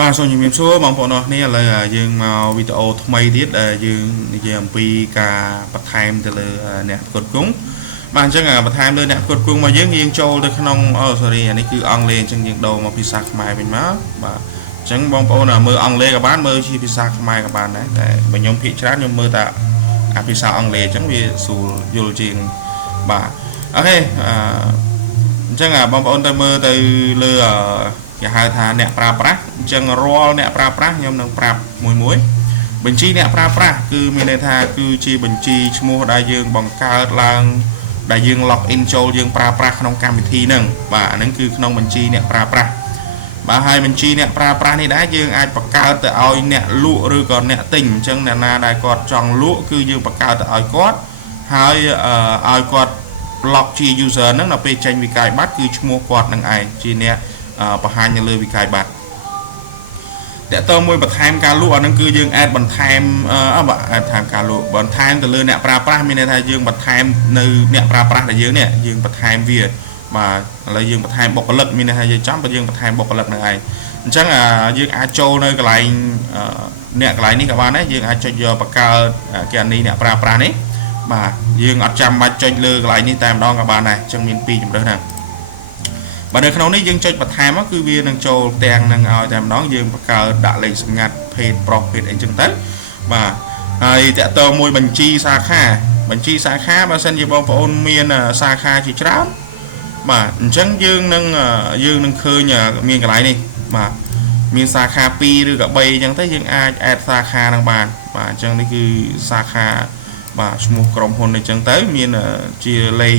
បាទសូមជំរាបសួរបងប្អូនអរគ្នាឥឡូវយើងមកវីដេអូថ្មីទៀតដែលយើងនិយាយអំពីការបន្ថែមទៅលើអ្នកផ្គត់ផ្គង់បាទអញ្ចឹងបន្ថែមលើអ្នកផ្គត់ផ្គង់មកយើងចូលទៅក្នុងsorry អានេះគឺអង់គ្លេសអញ្ចឹងយើងដូរមកភាសាខ្មែរវិញមកបាទអញ្ចឹងបងប្អូនមើលអង់គ្លេសក៏បានមើលជាភាសាខ្មែរក៏បានដែរតែបើខ្ញុំភាគច្រើនខ្ញុំមើលតែភាសាអង់គ្លេសអញ្ចឹងវាស្រួលយល់ជាងបាទអូខេអញ្ចឹងបងប្អូនទៅមើលទៅលើគេហៅថាអ្នកប្រើប្រាស់អញ្ចឹងរាល់អ្នកប្រើប្រាស់ខ្ញុំនឹងប្រាប់មួយបញ្ជីអ្នកប្រើប្រាស់គឺមានន័យថាគឺជាបញ្ជីឈ្មោះដែលយើងបង្កើតឡើងដែលយើង log in ចូលយើងប្រើប្រាស់ក្នុងកម្មវិធីហ្នឹងបាទអាហ្នឹងគឺក្នុងបញ្ជីអ្នកប្រើប្រាស់បាទហើយបញ្ជីអ្នកប្រើប្រាស់នេះដែរយើងអាចបង្កើតទៅឲ្យអ្នកលក់ឬក៏អ្នកទិញអញ្ចឹងអ្នកណាដែលគាត់ចង់លក់គឺយើងបង្កើតទៅឲ្យគាត់ហើយឲ្យគាត់ log ជា user ហ្នឹងដល់ពេលចេញវិក័យប័ត្រគឺឈ្មោះគាត់នឹងឯងជាអ្នកបង្ហាញនៅលើវិក័យប័ត្រតើតើមួយបន្ថែមការលក់អាហ្នឹងគឺយើងអាចបន្ថែមអាចថែមការលក់បន្ថែមទៅលើអ្នកប្រើប្រាស់មានន័យថាយើងបន្ថែមនៅអ្នកប្រើប្រាស់ដែលយើងនេះយើងបន្ថែមវាបាទឥឡូវយើងបន្ថែមបុគ្គលិកមានន័យថាយើងចាំបើយើងបន្ថែមបុគ្គលិកនឹងឯងអញ្ចឹងយើងអាចចូលនៅកន្លែងអ្នកកន្លែងនេះក៏បានដែរយើងអាចចុចយកបង្កើតគណនីអ្នកប្រើប្រាស់នេះបាទយើងអត់ចាំបាច់ចុចលើកន្លែងនេះតែម្ដងក៏បានដែរអញ្ចឹងមាន2ជម្រើសហ្នឹងបាទនៅក្នុងនេះយើងចុចបន្ថែមគឺវានឹងចូលទាំងនឹងឲ្យតែម្ដងយើងបង្កើតដាក់លេខសម្ងាត់ភេទប្រុសភេទអីចឹងទៅបាទហើយតកតមួយបញ្ជីសាខាបើសិនជាបងប្អូនមានសាខាជាច្រើនបាទអញ្ចឹងយើងនឹងឃើញមានកន្លែងនេះបាទមានសាខា2ឬក៏3អញ្ចឹងទៅយើងអាច add សាខានឹងបានបាទអញ្ចឹងនេះគឺសាខាបាទឈ្មោះក្រុមហ៊ុនអញ្ចឹងទៅមានជាលេខ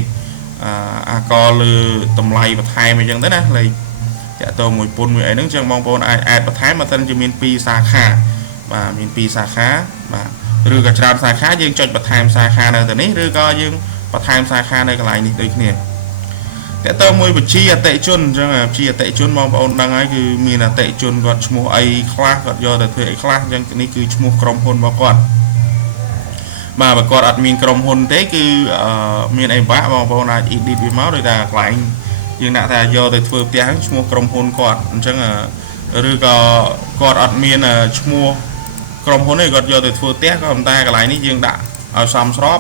អាកលើតម្លៃបន្ថែមអញ្ចឹងទៅណាលេខតាក់ទងមួយពុនមួយអីហ្នឹងអញ្ចឹងបងប្អូនអាចអេដបន្ថែមបើសិនជាមាន2សាខាបាទមាន2សាខាបាទឬក៏ច្រើនសាខាយើងចុចបន្ថែមសាខានៅទៅនេះឬក៏យើងបន្ថែមសាខានៅកន្លែងនេះដូចគ្នាតាក់ទងមួយបញ្ជីអតិជនអញ្ចឹងបញ្ជីអតិជនបងប្អូនដឹងហើយគឺមានអតិជនគាត់ឈ្មោះអីខ្លះគាត់យកទៅធ្វើអីខ្លះអញ្ចឹងនេះគឺឈ្មោះក្រុមហ៊ុនរបស់គាត់បាទបើគាត់អត់មានក្រុមហ៊ុនទេគឺមានអីបាក់បងប្អូនអាច edit វាមកដោយតែកន្លែងយើងដាក់ថាយកទៅធ្វើផ្ទះឈ្មោះក្រុមហ៊ុនគាត់អញ្ចឹងឬក៏គាត់អត់មានឈ្មោះក្រុមហ៊ុនទេគាត់យកទៅធ្វើផ្ទះក៏ប៉ុន្តែកន្លែងនេះយើងដាក់ឲ្យសមស្រប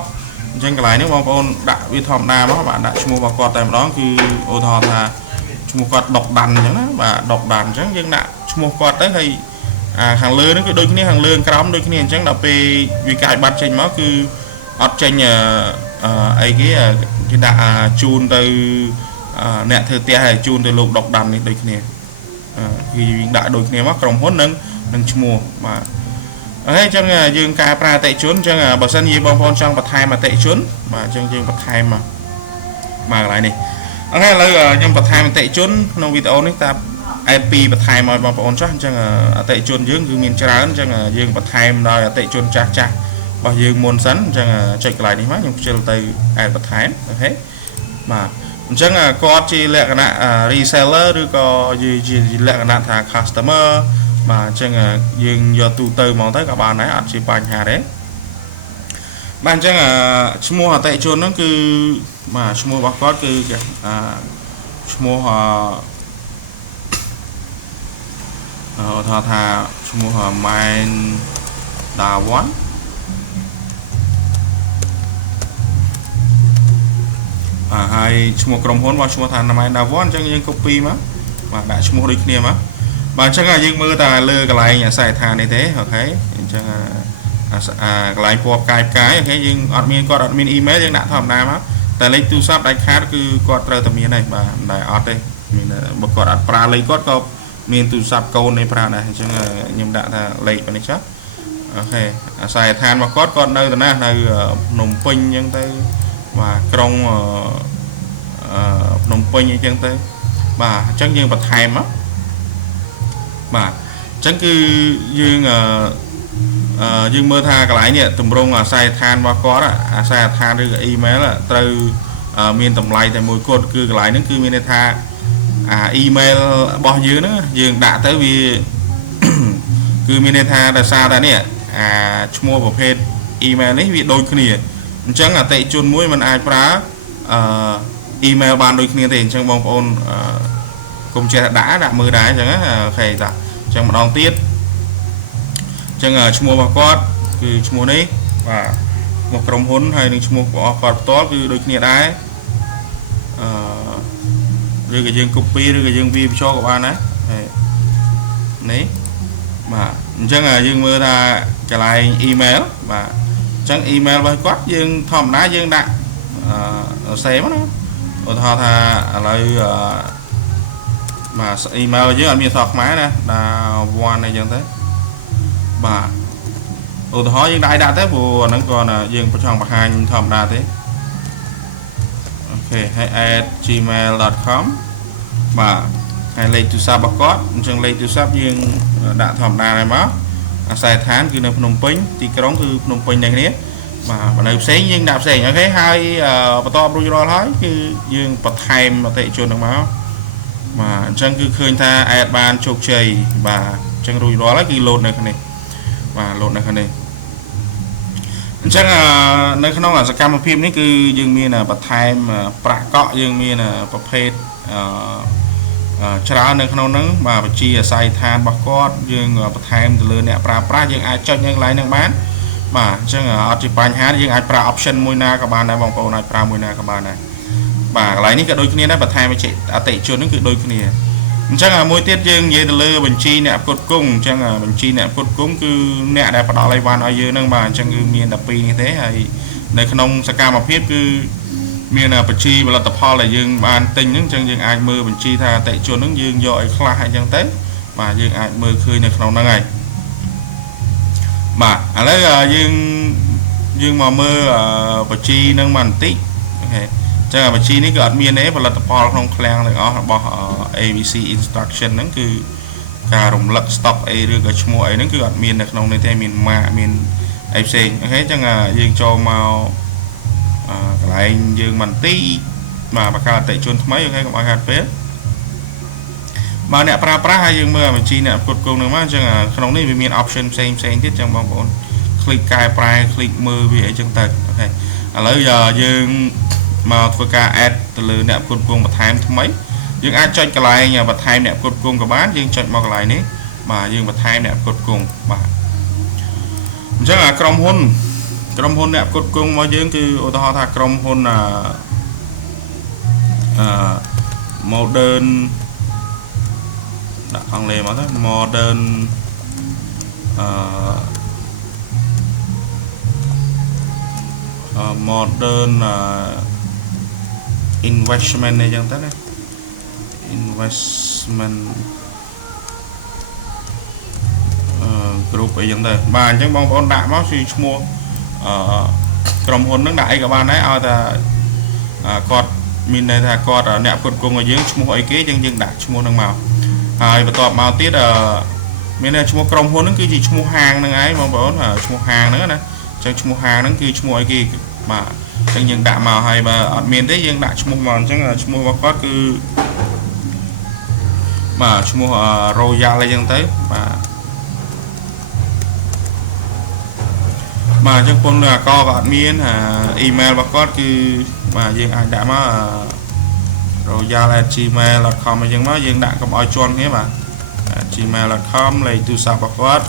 អញ្ចឹងកន្លែងនេះបងប្អូនដាក់វាធម្មតាមកបាទដាក់ឈ្មោះរបស់គាត់តែម្ដងគឺឧទាហរណ៍ថាឈ្មោះគាត់ដុកដាន់អញ្ចឹងណាបាទដុកដាន់អញ្ចឹងយើងដាក់ឈ្មោះគាត់ទៅហើយខាងលើនេះគឺដូចគ្នាខាងលើក្រោមដូចគ្នាអញ្ចឹងដល់ពេលវិក័យប័ត្រចេញមកគឺអត់ចេញអីគេដាក់ជូនទៅអ្នកធ្វើផ្ទះហើយជូនទៅលោកដុកដាំនេះដូចគ្នាគឺយើងដាក់ដូចគ្នាមកក្រុមហ៊ុននឹងឈ្មោះបាទអូខេអញ្ចឹងយើងកែប្រែអតិថិជនអញ្ចឹងបើសិនជាបងប្អូនចង់បន្ថែមអតិថិជនបាទអញ្ចឹងយើងបន្ថែមមកកន្លែងនេះអូខេឥឡូវខ្ញុំបន្ថែមអតិថិជនក្នុងវីដេអូនេះតាAP បន្ថែមឲ្យបងប្អូនចុះអញ្ចឹងអតិថិជនយើងគឺមានច្រើនអញ្ចឹងយើងបន្ថែមដោយអតិថិជនចាស់របស់យើងមុនសិនអញ្ចឹងចុចកន្លែងនេះមកខ្ញុំខ្ជិលទៅ add បន្ថែមអូខេបាទអញ្ចឹងគាត់ជាលក្ខណៈ reseller ឬក៏ជាលក្ខណៈថា customer បាទអញ្ចឹងយើងយកទូទៅហ្មងទៅក៏បានដែរអត់ជាបញ្ហាទេបាទអញ្ចឹងឈ្មោះអតិថិជនហ្នឹងគឺបាទឈ្មោះរបស់គាត់គឺឈ្មោះថាឈ្មោះម៉ែនដាវ៉ាន់ហើយឈ្មោះក្រុមហ៊ុនរបស់ឈ្មោះថាម៉ែនដាវ៉ាន់អញ្ចឹងយើង copy មកបាទដាក់ឈ្មោះដូចគ្នាមកបាទអញ្ចឹងយើងមើលតែលើកន្លែងអាស័យដ្ឋាននេះទេអូខេអញ្ចឹងកន្លែងពណ៌ផ្កាយអូខេយើងអត់មានគាត់អត់មាន email យើងដាក់ធម្មតាមកតែលេខទូរស័ព្ទដាច់ខាតគឺគាត់ត្រូវតែមានហើយបាទមិនដែលអត់ទេមានបើគាត់អត់ប្រើលេខគាត់ក៏មានទូរស័ព្ទកូននេះប្រើដែរអញ្ចឹងខ្ញុំដាក់ថាលេខប៉ុណ្នេះចុះអូខេអាស័យដ្ឋានរបស់គាត់នៅទៅណានៅភ្នំពេញអញ្ចឹងទៅបាទក្រុងភ្នំពេញអញ្ចឹងទៅបាទអញ្ចឹងយើងបន្ថែមមកបាទអញ្ចឹងគឺយើងមើលថាកន្លែងនេះតម្រង់អាស័យដ្ឋានរបស់គាត់អាស័យដ្ឋានឬក៏ email ត្រូវមានតម្លៃតែមួយគត់គឺកន្លែងហ្នឹងគឺមានន័យថាemail របស់យើងហ្នឹងយើងដាក់ទៅវាគឺមានន័យថាដោយសារតែនេះឈ្មោះប្រភេទ email នេះវាដូចគ្នាអញ្ចឹងអតិថិជនមួយមិនអាចប្រើemail បានដូចគ្នាទេអញ្ចឹងបងប្អូនកុំចេះដាក់មើលដែរអញ្ចឹងអូខេតាអ chẳng mà đòn tiết chẳng mua bà quát cứ mua đấy và một đồng hôn hay được mua bỏ quạt to cứ đôi khi đái rồi cái dương copy rồi cái dương vi cho các bạn đấy mà chẳng dương mưa là cái lại email mà chẳng email với quát dương thòm đá dương đặt xe nó rồi thò thà lại mà email với anh miền thọt máy nè là one này chẳng thế mà ủa hỏi dương đại đã thế vừa nó còn là dương có trong bạc hai thòm đa thế ok hãy add gmail.com mà hay lấy từ sao bạc cót chẳng lấy từ sắp dương đã thòm đa này mà sai tháng cứ nơi Phnom Penh thì cái đóคือ Phnom Penh này nhé mà này sáng dương đạp xe như thế hai bà to đôi lo nói cứ dương bật thêm mà tệ chuồn được máu mà chẳng cứ khơi tha add ban chụp chày và chẳng đôi đó là cái lột này này và lột này này chắc là nơi không là cam phim đấy cứ dương miên là bật thêm bạc cọ dương miên là bật phê chả nơi không nắng mà chi là sai than bạc cọt dương bật thêm từ lớn nè pra dương ai cho những lại năng bán mà chắc là ở trên bàn hát dương ai pra option môi na các bạn này vòng cầu này pra môi na các bạn này và lại ní cái đôi khi đó bật thêm với chị ở tệ chuột nó cứ đôi khi này chắc là môi tiết dương về từ lơ bình chi nè cột cung chắc là bình chi nè cột cung cứ nè đẹp và đỏ lại van ở dưới nâng bàn chắc cứ miền đập pi như thế hay nơi không sa cam mà biết cứ miền là bình chi và là tập ho là dương bàn tinh những chân dương ai mưa bình chi tha tệ chuột nó dương dội khai hay chân tế mà dương ai mưa khơi này không năng ngày mà ở đây dương mà mưa bình chi nâng màn tí chắc là chi này cái admin đấy và là tập hợp không klang được đó bỏ ABC instruction nó cứ cả rung lật stop a rồi cái mua ấy nó cứ admin được không nên thêm mình mà mình FC thế chắc là dương cho màu lại dương mình tí mà cả tại chuồn mấy hay các bạn hạt phết mà nè pra hay dương mưa mình chi nè cột cùng nữa mà chắc là không nên vì mình option same thiết trong bóng bóng click cài price click mưa vì ấy chân tật ok lấy giờ dương mà vừa cả add từ lừa nẹp cột cung một time mấy dương ai cho cái lại nhà vật time nẹp cột cung của bán dương chọn một lại đấy mà dương vật time nẹp cột cung mà chắc là crom hôn nẹp cột cung mà dương cứ ô tô thà crom hôn là modern đã thằng lề mà thế modern modern investment này chẳng thế này investment group ấy chẳng thế mà chẳng bóng con đã máu suy mua cầm hồn nước đại các bạn đấy là cọt mình này là cọt ở nẹp cột cùng ở dưới mua ấy kế chân dương đã mua nâng màu và tọt màu tiết mình này mua cầm hồn nó cứ gì mua hàng nâng ấy mà bảo là mua hàng nữa nè chẳng mua hàng nó cứ mua ấy kia mà chẳng những đạ màu hay mà admin đấy nhưng đã mua màu chẳng là mua bao quát cứ mà mua royal lên chẳng tới mà chẳng con là co admin email bao quát cứ mà nhưng ai đã mà royal@gmail.com mà nhưng mà nhưng đã có mọi chọn thế mà gmail.com lấy từ sao bao quát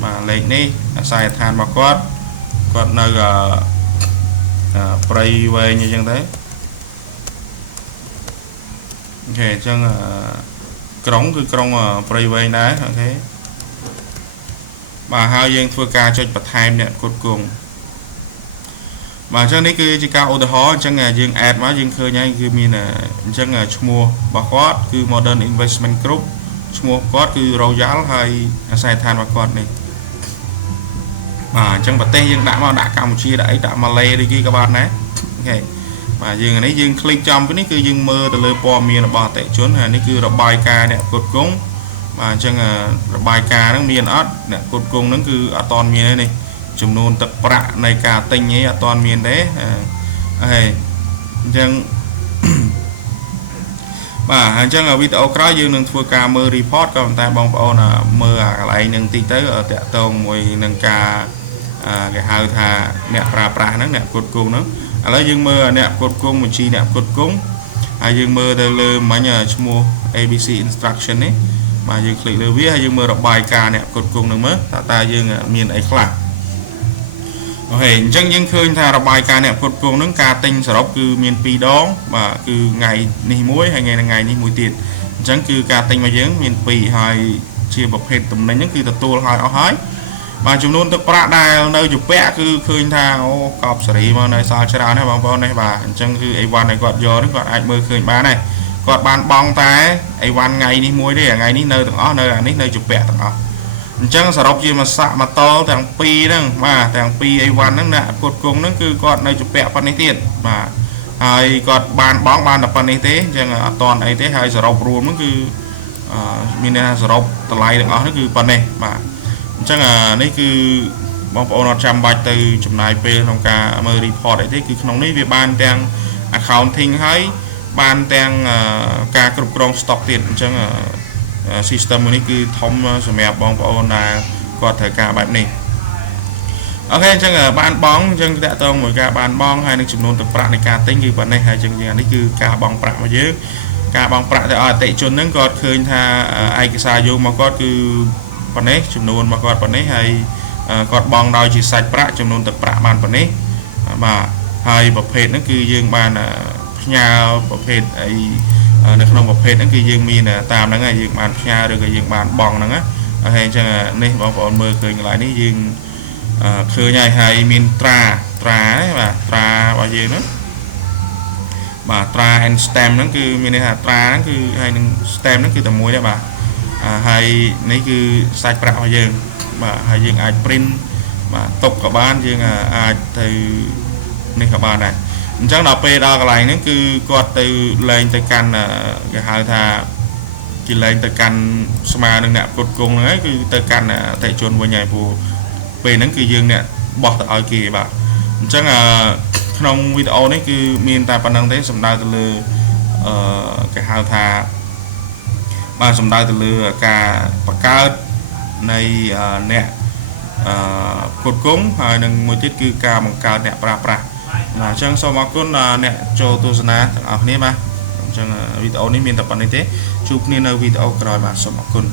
mà lấy ní sai than bao quát còn nơi play về như thế ok chân cống cứ cống play về đấy ok mà hai dân phơi ca cho bật time nè cột cùng mà cho nên cứ chỉ cao ô tô chẳng là dân ad mà dân khơi nhanh cứ mình là chẳng là mua bảo quát cứ modern investment group mua quát cứ royal hay sai than bảo quát này mà chẳng bật tên dân đã mà đã Campuchia đấy đã Malay đi kia các bạn đấy ok mà dương này dương click trong cái này cứ dương mơ từ lời po miền bỏ tệ trốn này cứ là bài ca đẹp cột cúng mà chẳng là bài ca nó miền ớt nè cột cung nó cứ ở toàn miền này chùm nôn tập bạ này cả tinh ấy ở toàn miền đấy chẳng mà chẳng là video có dương nâng thua ca mơ report còn ta bong bóng là mơ lại nâng tí tới ở tệ tông mùi nâng ca cái hai thà nẹp pra nó nẹp cột cung nó lấy dương mơ nẹp cột cung một chi nẹp cột cung dương mơ từ lơ mà nhờ mua ABC instruction ấy mà dương click lên viết hay dương mơ đọc bài ca nè cột cùng được mới ta dương miền ấy khácโอเคអញ្ចឹងយើងឃើញថារបាយការណ៍អ្នកផ្គត់ផ្គង់នឹងការទិញសរុបគឺមាន2ដងបាទគឺថ្ងៃនេះមួយហើយថ្ងៃនេះមួយទៀតអញ្ចឹងគឺការទិញរបស់យើងមាន2ហើយជាប្រភេទតំណែងហ្នឹងគឺទទួលឲ្យអស់ហើយបាទចំនួនទឹកប្រាក់ដែលនៅជពាក់គឺឃើញថាអូកប់សេរីមកនៅសល់ច្រើនណាស់បងប្អូននេះបាទអញ្ចឹងគឺអីវ៉ាន់ឲ្យគាត់យកនេះគាត់អាចមើលឃើញបានដែរគាត់បានបង់តែអីវ៉ាន់ថ្ងៃនេះមួយទេថ្ងៃនេះនៅទាំងអស់នៅអានេះនៅជពាក់ទាំងអស់អញ្ចឹងសរុបជាមួយសាក់មកតលទាំងពីរហ្នឹងបាទទាំងពីរអីវ៉ាន់ហ្នឹងណាផ្គត់ផ្គង់ហ្នឹងគឺគាត់នៅជពាក់ប៉ុណ្នេះទៀតបាទហើយគាត់បានបង់បានតែប៉ុណ្នេះទេអញ្ចឹងអត់តន់អីទេហើយសរុបរួមហ្នឹងគឺមានន័យថាសរុបតម្លៃទាំងអស់ហ្នឹងគឺប៉ុណ្ណេះបាទអញ្ចឹងនេះគឺបងប្អូនអត់ចាំបាច់ទៅចំណាយពេលក្នុងការមើល report អីទេគឺក្នុងនេះវាបានទាំង accounting ហើយបានទាំងការគ្រប់គ្រង stock ទៀតអញ្ចឹងsystem មួយនេះគឺធំសម្រាប់បងប្អូនដែលគាត់ត្រូវការបែបនេះអូខេអញ្ចឹងបានបងអញ្ចឹងតកតងមួយការបានបងហើយនឹងចំនួនទឹកប្រាក់នៃការទិញគឺប៉ុណ្ណេះហើយអញ្ចឹងនេះគឺការបង់ប្រាក់របស់យើងការបង់ប្រាក់ទៅឲ្យអតិថិជនហ្នឹងគាត់ឃើញថាឯកសារយោងមកគាត់គឺប៉ុណ្ណេះចំនួនមកគាត់ប៉ុណ្ណេះហើយគាត់បង់ដោយជាសាច់ប្រាក់ចំនួនទឹកប្រាក់បានប៉ុណ្ណេះបាទហើយប្រភេទហ្នឹងគឺយើងបានផ្ញើប្រភេទអីនៅក្នុងប្រភេទហ្នឹងគឺយើងមានតាមហ្នឹងហើយយើងបានផ្ញើឬក៏យើងបានបង់ហ្នឹងណាហើយអញ្ចឹងនេះបងប្អូនមើលឃើញកន្លែងនេះយើងឃើញហើយមានត្រាបាទត្រារបស់យើងហ្នឹងបាទត្រា and stamp ហ្នឹងគឺមានន័យថាត្រាហ្នឹងគឺហើយនឹង stamp ហ្នឹងគឺតែមួយដែរបាទហើយនេះគឺសាច់ប្រាក់របស់យើងបាទហើយយើងអាច print បាទទុកក៏បានយើងអាចទៅនេះក៏បានដែរអញ្ចឹងដល់ពេលដល់កន្លែងហ្នឹងគឺគាត់ទៅលែងទៅកាន់គេហៅថាគេលែងទៅកាន់ស្មើនឹងអ្នកផ្គត់ផ្គង់ហ្នឹងហើយគឺទៅកាន់អតិថិជនវិញហើយព្រោះពេលហ្នឹងគឺយើងអ្នកបោះទៅឲ្យគេបាទអញ្ចឹងក្នុងវីដេអូនេះគឺមានតែប៉ុណ្្នឹងទេសំដៅទៅលើគេហៅថាបាទសំដៅទៅលើការបង្កើតនៃអ្នកផ្គត់ផ្គង់ហើយនឹងមួយទៀតគឺការបង្កើតអ្នកប្រើប្រាស់បាទអញ្ចឹងសូមអរគុណអ្នកចូលទស្សនាទាំងអស់គ្នាបាទអញ្ចឹងវីដេអូនេះមានតែប៉ុណ្្នេះទេជួបគ្នានៅវីដេអូក្រោយបាទសូមអរគុណ